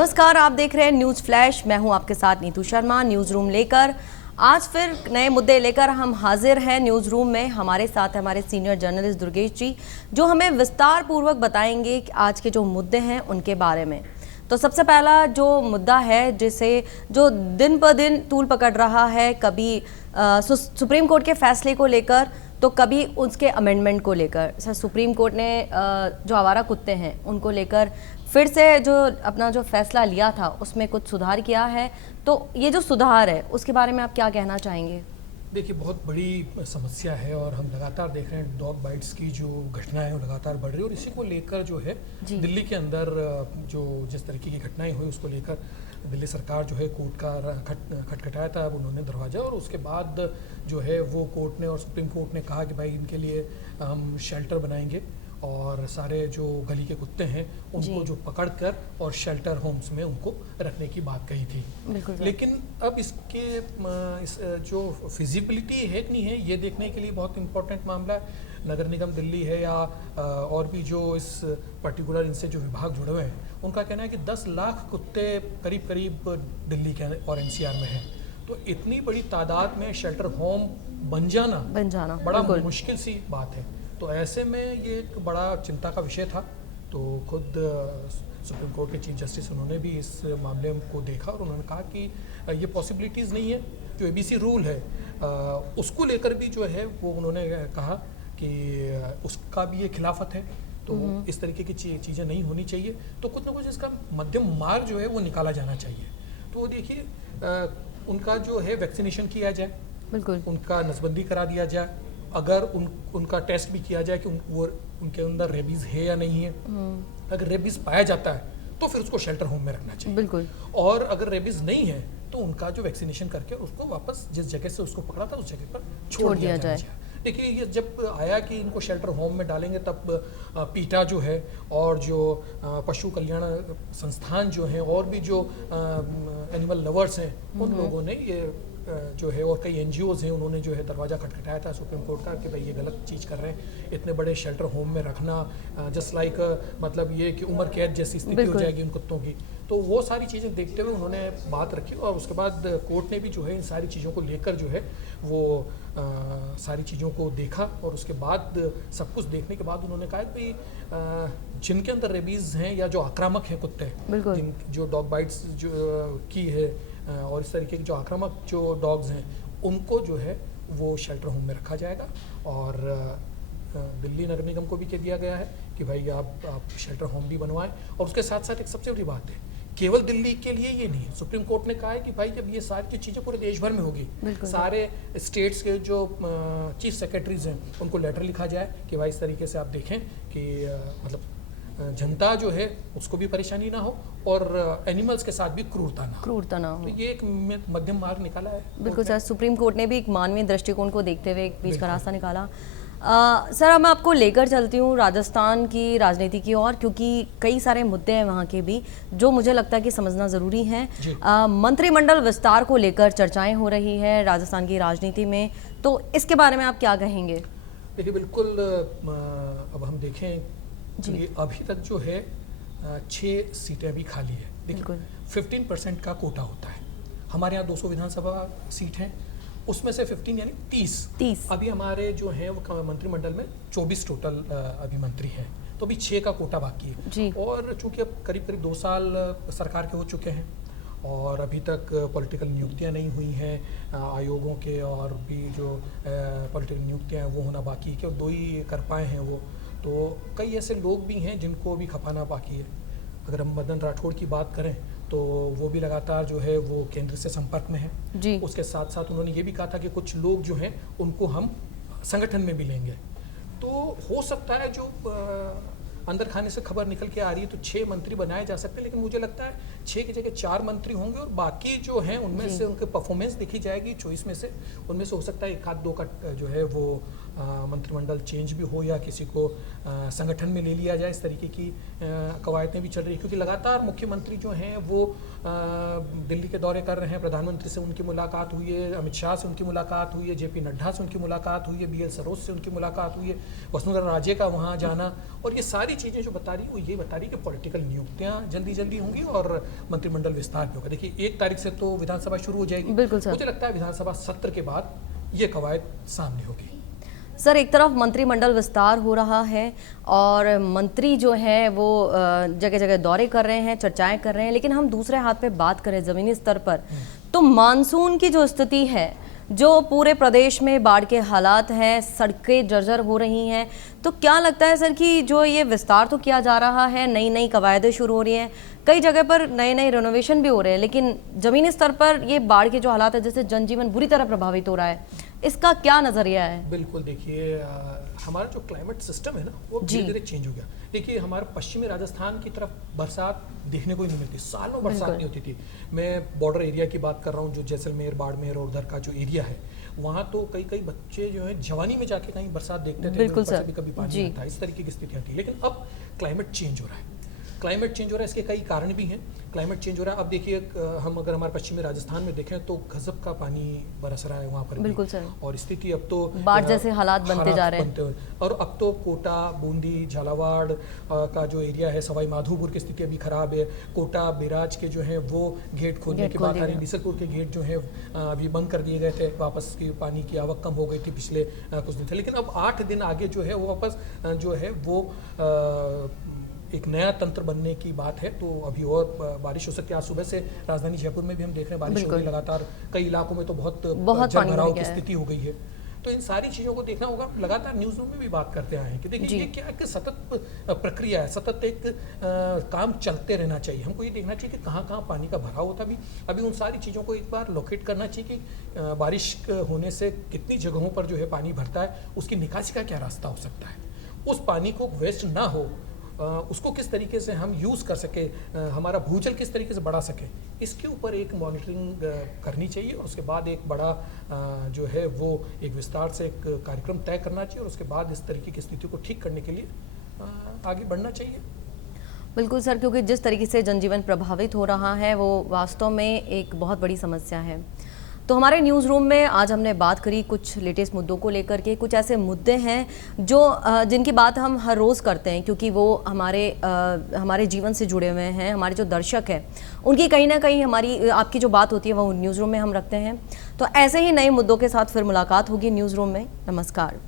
नमस्कार, आप देख रहे हैं न्यूज फ्लैश। मैं हूं आपके साथ नीतू शर्मा। न्यूज रूम लेकर आज फिर नए मुद्दे लेकर हम हाजिर हैं न्यूज रूम में। हमारे साथ है हमारे सीनियर जर्नलिस्ट दुर्गेश जी, जो हमें विस्तार पूर्वक बताएंगे कि आज के जो मुद्दे हैं उनके बारे में। तो सबसे पहला जो मुद्दा है, जिसे जो दिन ब दिन तूल पकड़ रहा है, कभी सुप्रीम कोर्ट के फैसले को लेकर तो कभी उसके अमेंडमेंट को लेकर। सर, सुप्रीम कोर्ट ने जो आवारा कुत्ते हैं उनको लेकर फिर से जो अपना जो फैसला लिया था उसमें कुछ सुधार किया है। तो ये जो सुधार है उसके बारे में आप क्या कहना चाहेंगे? देखिए, बहुत बड़ी समस्या है और हम लगातार देख रहे हैं डॉग बाइट्स की जो घटनाएं हैं वो लगातार बढ़ रही है। और इसी को लेकर जो है दिल्ली के अंदर जो जिस तरीके की घटनाएं हुई उसको लेकर दिल्ली सरकार जो है कोर्ट का खटखटाया था। अब उन्होंने दरवाज़ा, और उसके बाद जो है वो कोर्ट ने और सुप्रीम कोर्ट ने कहा कि भाई इनके लिए हम शेल्टर बनाएंगे और सारे जो गली के कुत्ते हैं उनको जो पकड़कर और शेल्टर होम्स में उनको रखने की बात कही थी। लेकिन अब इसके जो फिजिबिलिटी है कि नहीं है, ये देखने के लिए बहुत इंपॉर्टेंट मामला है। नगर निगम दिल्ली है या और भी जो इस पर्टिकुलर इनसे जो विभाग जुड़े हुए हैं, उनका कहना है कि 10 लाख कुत्ते करीब करीब दिल्ली के और एनसीआर में हैं। तो इतनी बड़ी तादाद में शेल्टर होम बन जाना बड़ा मुश्किल सी बात है। तो ऐसे में ये एक बड़ा चिंता का विषय था। तो खुद सुप्रीम कोर्ट के चीफ जस्टिस उन्होंने भी इस मामले को देखा और उन्होंने कहा कि ये पॉसिबिलिटीज़ नहीं है। जो एबीसी रूल है उसको लेकर भी जो है वो उन्होंने कहा कि उसका भी ये खिलाफत है। तो इस तरीके की चीज़ें नहीं होनी चाहिए। तो कुछ ना कुछ इसका मध्यम मार्ग जो है वो निकाला जाना चाहिए। तो देखिए, उनका जो है वैक्सीनेशन किया जाए, बिल्कुल उनका नसबंदी करा दिया जाए। अगर उनका टेस्ट भी किया जाए कि उनके अंदर रेबीज है या नहीं है। अगर रेबीज पाया जाता है तो फिर उसको शेल्टर होम में रखना चाहिए, बिल्कुल। और अगर रेबीज नहीं है तो उनका जो वैक्सीनेशन करके उसको वापस जिस जगह से उसको पकड़ा था उस जगह पर छोड़ दिया जाए। देखिए, ये जब आया कि इनको शेल्टर होम में डालेंगे तब पीटा जो है और जो पशु कल्याण संस्थान जो हैं और भी जो एनिमल लवर्स हैं उन लोगों ने ये जो है और कई एनजीओज हैं उन्होंने जो है दरवाज़ा खटखटाया था सुप्रीम कोर्ट का कि भाई ये गलत चीज़ कर रहे हैं। इतने बड़े शेल्टर होम में रखना जस्ट लाइक मतलब ये कि उम्र कैद जैसी स्थिति हो जाएगी उन कुत्तों की। तो वो सारी चीज़ें देखते हुए उन्होंने बात रखी और उसके बाद कोर्ट ने भी जो है इन सारी चीज़ों को लेकर जो है वो सारी चीज़ों को देखा। और उसके बाद सब कुछ देखने के बाद उन्होंने कहा कि जिनके अंदर रेबीज़ हैं या जो आक्रामक हैं कुत्ते, जो डॉग बाइट्स जो की है और इस तरीके के जो आक्रामक जो डॉग्स हैं उनको जो है वो शेल्टर होम में रखा जाएगा। और दिल्ली नगर निगम को भी कह दिया गया है कि भाई आप शेल्टर होम भी बनवाएं। और उसके साथ साथ एक सबसे बड़ी बात है, केवल दिल्ली के लिए ये नहीं है। सुप्रीम कोर्ट ने कहा है कि भाई जब ये सारी चीज़ें पूरे देश भर में होगी, सारे स्टेट्स के जो चीफ सेक्रेटरीज हैं उनको लेटर लिखा जाए कि भाई इस तरीके से आप देखें कि मतलब जनता जो है उसको भी परेशानी ना हो और एनिमल्स के साथ भी क्रूरता ना हो। तो ये एक मध्यम मार्ग निकाला है। बिल्कुल सर, सुप्रीम कोर्ट ने भी एक मानवीय दृष्टिकोण को देखते हुए एक बीच का रास्ता निकाला। सर, अब मैं आपको लेकर चलती हूँ राजस्थान की राजनीति की ओर, क्योंकि कई सारे मुद्दे हैं वहाँ के भी जो मुझे लगता है कि समझना ज़रूरी है। मंत्रिमंडल विस्तार को लेकर चर्चाएं हो रही है राजस्थान की राजनीति में, तो इसके बारे में आप क्या कहेंगे? देखिए, बिल्कुल अब हम देखें जी, अभी तक जो है 6 सीटें अभी खाली है। देखिए, 15% का कोटा होता है। हमारे यहाँ 200 विधानसभा सीट हैं, उसमें से 15 यानी 30 अभी हमारे जो हैं वो मंत्रिमंडल में 24 टोटल अभी मंत्री हैं। तो अभी 6 का कोटा बाकी है। और चूंकि अब करीब करीब 2 साल सरकार के हो चुके हैं और अभी तक पॉलिटिकल नियुक्तियां नहीं हुई हैं आयोगों के, और भी जो पॉलिटिकल नियुक्तियां हैं वो होना बाकी है कि 2 ही कर पाए हैं वो। तो कई ऐसे लोग भी हैं जिनको भी खपाना बाकी है। अगर हम मदन राठौड़ की बात करें तो वो भी लगातार जो है वो केंद्र से संपर्क में है। उसके साथ साथ उन्होंने ये भी कहा था कि कुछ लोग जो हैं उनको हम संगठन में भी लेंगे। तो हो सकता है जो अंदर खाने से खबर निकल के आ रही है तो 6 मंत्री बनाए जा सकते हैं, लेकिन मुझे लगता है 6 की जगह 4 मंत्री होंगे और बाकी जो हैं उनमें से उनके परफॉर्मेंस देखी जाएगी। चॉइस में से उनमें से हो सकता है 1-2 का जो है वो मंत्रिमंडल चेंज भी हो या किसी को संगठन में ले लिया जाए। इस तरीके की कवायदें भी चल रही है क्योंकि लगातार मुख्यमंत्री जो हैं वो दिल्ली के दौरे कर रहे हैं। प्रधानमंत्री से उनकी मुलाकात हुई है, अमित शाह से उनकी मुलाकात हुई है, जेपी नड्डा से उनकी मुलाकात हुई है, BL सरोज से उनकी मुलाकात हुई है, वसुंधरा राजे का वहाँ जाना। और ये सारी चीज़ें जो बता रही है वो ये बता रही है कि पॉलिटिकल नियुक्तियाँ जल्दी जल्दी होंगी और मंत्रिमंडल विस्तार भी होगा। देखिए 1 तारीख से तो विधानसभा शुरू हो जाएगी। बिल्कुल सर। मुझे लगता है विधानसभा सत्र के बाद ये कवायद सामने होगी। सर, एक तरफ मंत्रिमंडल विस्तार हो रहा है और मंत्री जो हैं वो जगह जगह दौरे कर रहे हैं, चर्चाएं कर रहे हैं, लेकिन हम दूसरे हाथ पे बात करें ज़मीनी स्तर पर तो मानसून की जो स्थिति है, जो पूरे प्रदेश में बाढ़ के हालात हैं, सड़कें जर्जर हो रही हैं, तो क्या लगता है सर कि जो ये विस्तार तो किया जा रहा है, नई नई कवायदें शुरू हो रही हैं, कई जगह पर नए नए रेनोवेशन भी हो रहे हैं, लेकिन ज़मीनी स्तर पर ये बाढ़ के जो हालात है, जैसे जनजीवन बुरी तरह प्रभावित हो रहा है, इसका क्या नज़रिया है? बिल्कुल, देखिए हमारा जो क्लाइमेट सिस्टम है ना, वो धीरे धीरे चेंज हो गया। देखिए हमारे पश्चिमी राजस्थान की तरफ बरसात देखने को ही नहीं मिलती, सालों बरसात नहीं होती थी। मैं बॉर्डर एरिया की बात कर रहा हूँ, जो जैसलमेर, बाड़मेर और उधर का जो एरिया है, वहाँ तो कई बच्चे जो है जवानी में जाके कहीं बरसात देखते थे, बिल्कुल सर, कभी पानी आता, इस तरीके की स्थितियाँ थी। लेकिन अब क्लाइमेट चेंज हो रहा है, क्लाइमेट चेंज हो रहा है, इसके कई कारण भी हैं। क्लाइमेट चेंज हो रहा है, अब देखिए हम अगर हमारे पश्चिमी राजस्थान में देखें तो गजब का पानी बरस रहा है वहाँ पर। बिल्कुल सर। और स्थिति अब तो बाढ़ जैसे हालात बनते जा रहे हैं। और अब तो कोटा, बूंदी, झालावाड़ का जो एरिया है, सवाई माधोपुर की स्थिति अभी खराब है। कोटा, बैराज के जो है वो गेट खोलने की बात आ रही है। बीसलपुर के गेट जो है अभी बंद कर दिए गए थे, वापस की पानी की आवक कम हो गई थी पिछले कुछ दिन थे। लेकिन अब 8 दिन आगे जो है वो वापस जो है वो एक नया तंत्र बनने की बात है। तो अभी और बारिश हो सकती है। आज सुबह से राजधानी जयपुर में भी हम देख रहे हैं बारिश हो रही है लगातार, कई इलाकों में तो बहुत जलभराव की स्थिति हो गई है। तो इन सारी चीज़ों को देखना होगा। लगातार न्यूज़ रूम में भी बात करते आए हैं कि देखिए ये क्या एक सतत प्रक्रिया है, सतत एक काम चलते रहना चाहिए। हमको ये देखना चाहिए कि कहाँ कहाँ पानी का भराव होता भी। अभी उन सारी चीज़ों को एक बार लोकेट करना चाहिए कि बारिश होने से कितनी जगहों पर जो है पानी भरता है, उसकी निकासी का क्या रास्ता हो सकता है, उस पानी को वेस्ट ना हो, उसको किस तरीके से हम यूज़ कर सके, हमारा भूजल किस तरीके से बढ़ा सके, इसके ऊपर एक मॉनिटरिंग करनी चाहिए। और उसके बाद एक बड़ा जो है वो एक विस्तार से एक कार्यक्रम तय करना चाहिए और उसके बाद इस तरीके की स्थिति को ठीक करने के लिए आगे बढ़ना चाहिए। बिल्कुल सर, क्योंकि जिस तरीके से जनजीवन प्रभावित हो रहा है वो वास्तव में एक बहुत बड़ी समस्या है। तो हमारे न्यूज़ रूम में आज हमने बात करी कुछ लेटेस्ट मुद्दों को लेकर के। कुछ ऐसे मुद्दे हैं जो जिनकी बात हम हर रोज़ करते हैं, क्योंकि वो हमारे जीवन से जुड़े हुए हैं। हमारे जो दर्शक हैं उनकी कहीं ना कहीं हमारी आपकी जो बात होती है वो न्यूज़ रूम में हम रखते हैं। तो ऐसे ही नए मुद्दों के साथ फिर मुलाकात होगी न्यूज़ रूम में। नमस्कार।